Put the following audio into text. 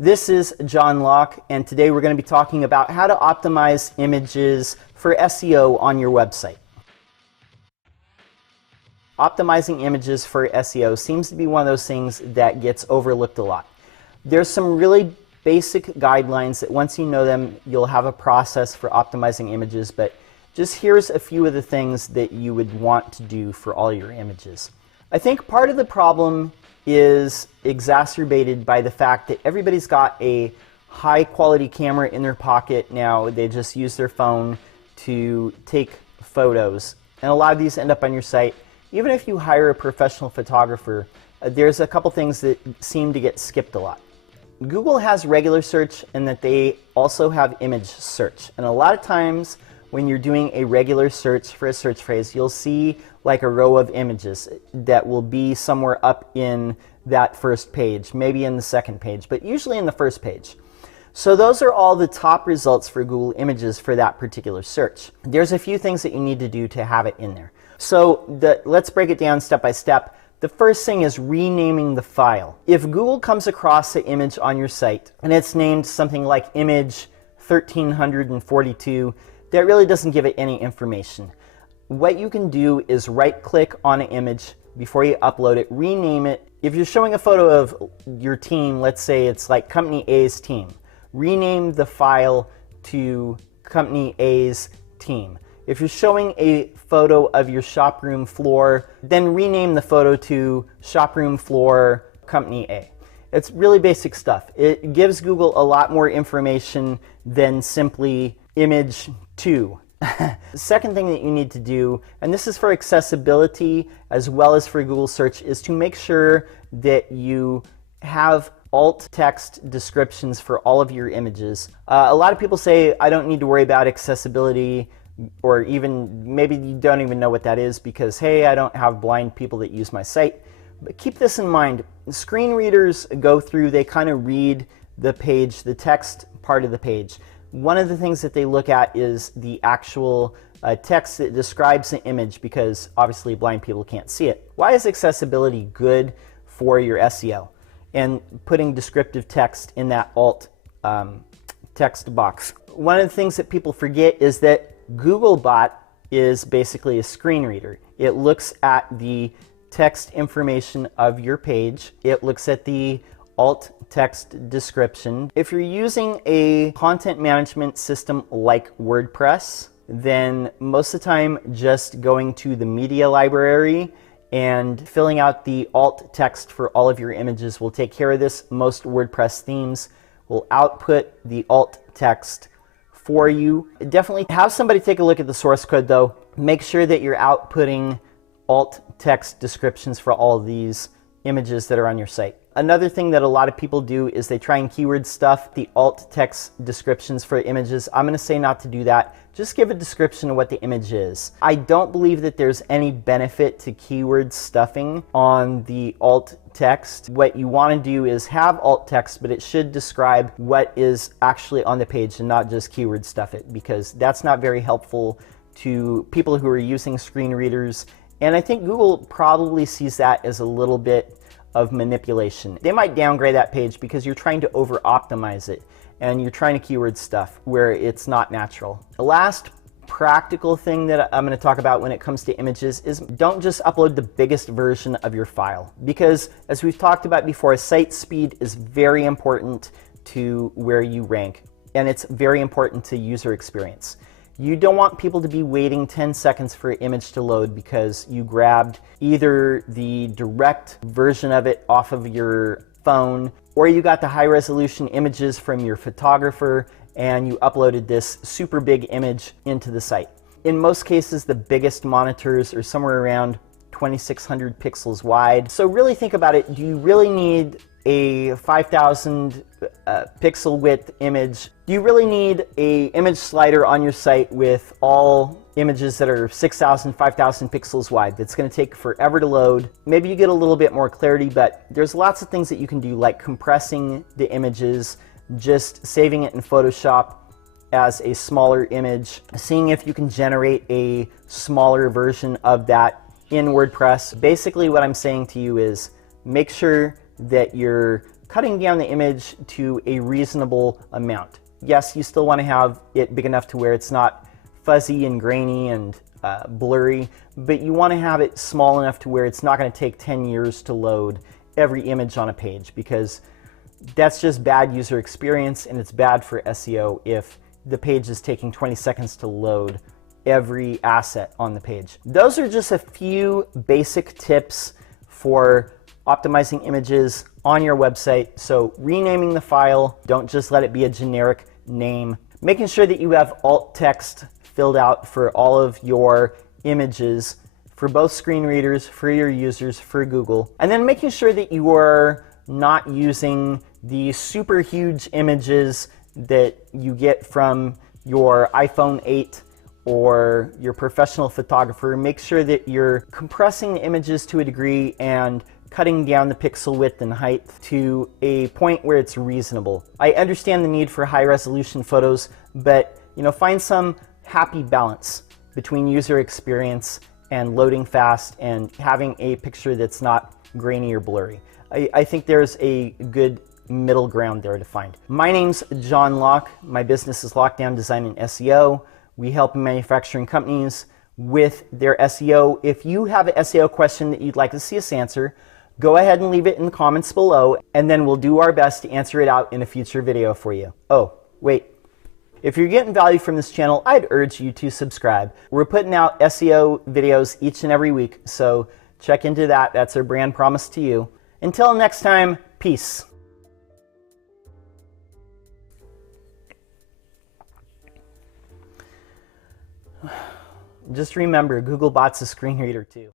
This is John Locke, and today we're going to be talking about how to optimize images for SEO on your website. Optimizing images for SEO seems to be one of those things that gets overlooked a lot. There's some really basic guidelines that once you know them, you'll have a process for optimizing images, but just here's a few of the things that you would want to do for all your images. I think part of the problem is exacerbated by the fact that everybody's got a high quality camera in their pocket now. They just use their phone to take photos, and a lot of these end up on your site. Even if you hire a professional photographer, there's a couple things that seem to get skipped a lot. Google has regular search and that they also have image search, and a lot of times when you're doing a regular search for a search phrase, you'll see like a row of images that will be somewhere up in that first page, maybe in the second page, but usually in the first page. So those are all the top results for Google Images for that particular search. There's a few things that you need to do to have it in there. So let's break it down step by step. The first thing is renaming the file. If Google comes across an image on your site and it's named something like image 1342, that really doesn't give it any information. What you can do is right-click on an image before you upload it, rename it. If you're showing a photo of your team, let's say it's like Company A's team, rename the file to Company A's team. If you're showing a photo of your shoproom floor, then rename the photo to shoproom floor Company A. It's really basic stuff. It gives Google a lot more information than simply image 2. The second thing that you need to do, and this is for accessibility as well as for Google search, is to make sure that you have alt text descriptions for all of your images. A lot of people say, I don't need to worry about accessibility, or even maybe you don't even know what that is because, hey, I don't have blind people that use my site. But keep this in mind. Screen readers go through, they kind of read the page, the text part of the page. One of the things that they look at is the actual text that describes the image, because obviously blind people can't see it. Why is accessibility good for your SEO? And putting descriptive text in that alt text box. One of the things that people forget is that Googlebot is basically a screen reader. It looks at the text information of your page. It looks at the alt text description. If you're using a content management system like WordPress, then most of the time just going to the media library and filling out the alt text for all of your images will take care of this. Most WordPress themes will output the alt text for you. Definitely have somebody take a look at the source code though. Make sure that you're outputting alt text descriptions for all of these images that are on your site. Another thing that a lot of people do is they try and keyword stuff the alt text descriptions for images. I'm going to say not to do that. Just give a description of what the image is. I don't believe that there's any benefit to keyword stuffing on the alt text. What you want to do is have alt text, but it should describe what is actually on the page and not just keyword stuff it, because that's not very helpful to people who are using screen readers. And I think Google probably sees that as a little bit of manipulation. They might downgrade that page because you're trying to over optimize it and you're trying to keyword stuff where it's not natural. The last practical thing that I'm going to talk about when it comes to images is don't just upload the biggest version of your file, because as we've talked about before, site speed is very important to where you rank, and it's very important to user experience. You don't want people to be waiting 10 seconds for an image to load because you grabbed either the direct version of it off of your phone, or you got the high resolution images from your photographer and you uploaded this super big image into the site. In most cases, the biggest monitors are somewhere around 2600 pixels wide. So really think about it. Do you really need a 5000 pixel width image? Do you really need a image slider on your site with all images that are 6000, 5000 pixels wide? That's going to take forever to load. Maybe you get a little bit more clarity, but there's lots of things that you can do, like compressing the images, just saving it in Photoshop as a smaller image, seeing if you can generate a smaller version of that in WordPress. Basically what I'm saying to you is make sure that you're cutting down the image to a reasonable amount. Yes, you still want to have it big enough to where it's not fuzzy and grainy and blurry, but you want to have it small enough to where it's not going to take 10 years to load every image on a page, because that's just bad user experience, and it's bad for SEO if the page is taking 20 seconds to load every asset on the page. Those are just a few basic tips for optimizing images on your website. So renaming the file, don't just let it be a generic name. Making sure that you have alt text filled out for all of your images, for both screen readers, for your users, for Google. And then making sure that you are not using the super huge images that you get from your iPhone 8 or your professional photographer. Make sure that you're compressing the images to a degree and cutting down the pixel width and height to a point where it's reasonable. I understand the need for high resolution photos, but find some happy balance between user experience and loading fast and having a picture that's not grainy or blurry. I think there's a good middle ground there to find. My name's John Locke. My business is Lockdown Design and SEO. We help manufacturing companies with their SEO. If you have an SEO question that you'd like to see us answer, go ahead and leave it in the comments below, and then we'll do our best to answer it out in a future video for you. Oh, wait. If you're getting value from this channel, I'd urge you to subscribe. We're putting out SEO videos each and every week, so check into that. That's our brand promise to you. Until next time, peace. Just remember, Googlebot's a screen reader too.